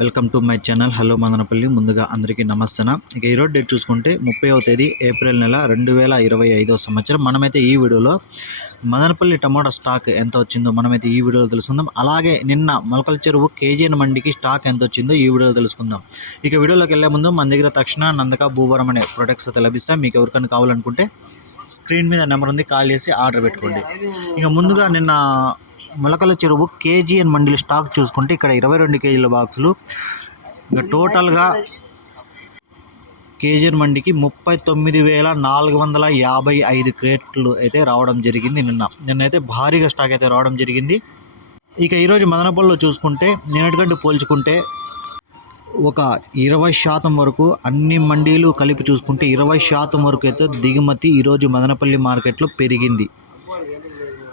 Welcome to my channel. Hello Madanapalli. ముందుగా అందరికీ నమస్తన? ఇక ఈరోజు డేట్ చూసుకుంటే ముప్పైవ తేదీ ఏప్రిల్ నెల రెండు వేల ఇరవై ఐదో సంవత్సరం. మనమైతే ఈ వీడియోలో మదనపల్లి టమాటా స్టాక్ ఎంత వచ్చిందో మనమైతే ఈ వీడియోలో తెలుసుకుందాం. అలాగే నిన్న మొలకల చెరువు కేజీఎన్ మండికి స్టాక్ ఎంత వచ్చిందో ఈ వీడియోలో తెలుసుకుందాం. ఇక వీడియోలోకి వెళ్ళే ముందు మన దగ్గర తక్షణ నందక భూవరం అనే ప్రొడక్ట్స్ అయితే లభిస్తాయి. మీకు ఎవరికైనా కావాలనుకుంటే స్క్రీన్ మీద నెంబర్ ఉంది కాల్ చేసి ఆర్డర్ పెట్టుకోండి. ఇక ముందుగా నిన్న మొలకల చెరువు కేజీఎన్ మండలి స్టాక్ చూసుకుంటే ఇక్కడ ఇరవై రెండు కేజీల బాక్సులు. ఇంకా టోటల్గా కేజీఎన్ మండికి ముప్పై తొమ్మిది వేల నాలుగు వందల యాభై ఐదు క్రేట్లు అయితే రావడం జరిగింది నిన్న. నిన్నైతే భారీగా స్టాక్ అయితే రావడం జరిగింది. ఇక ఈరోజు మదనపల్లిలో చూసుకుంటే నిన్నటికంటే పోల్చుకుంటే ఒక ఇరవై శాతం వరకు అన్ని మండీలు కలిపి చూసుకుంటే ఇరవై శాతం వరకు అయితే దిగుమతి ఈరోజు మదనపల్లి మార్కెట్లో పెరిగింది.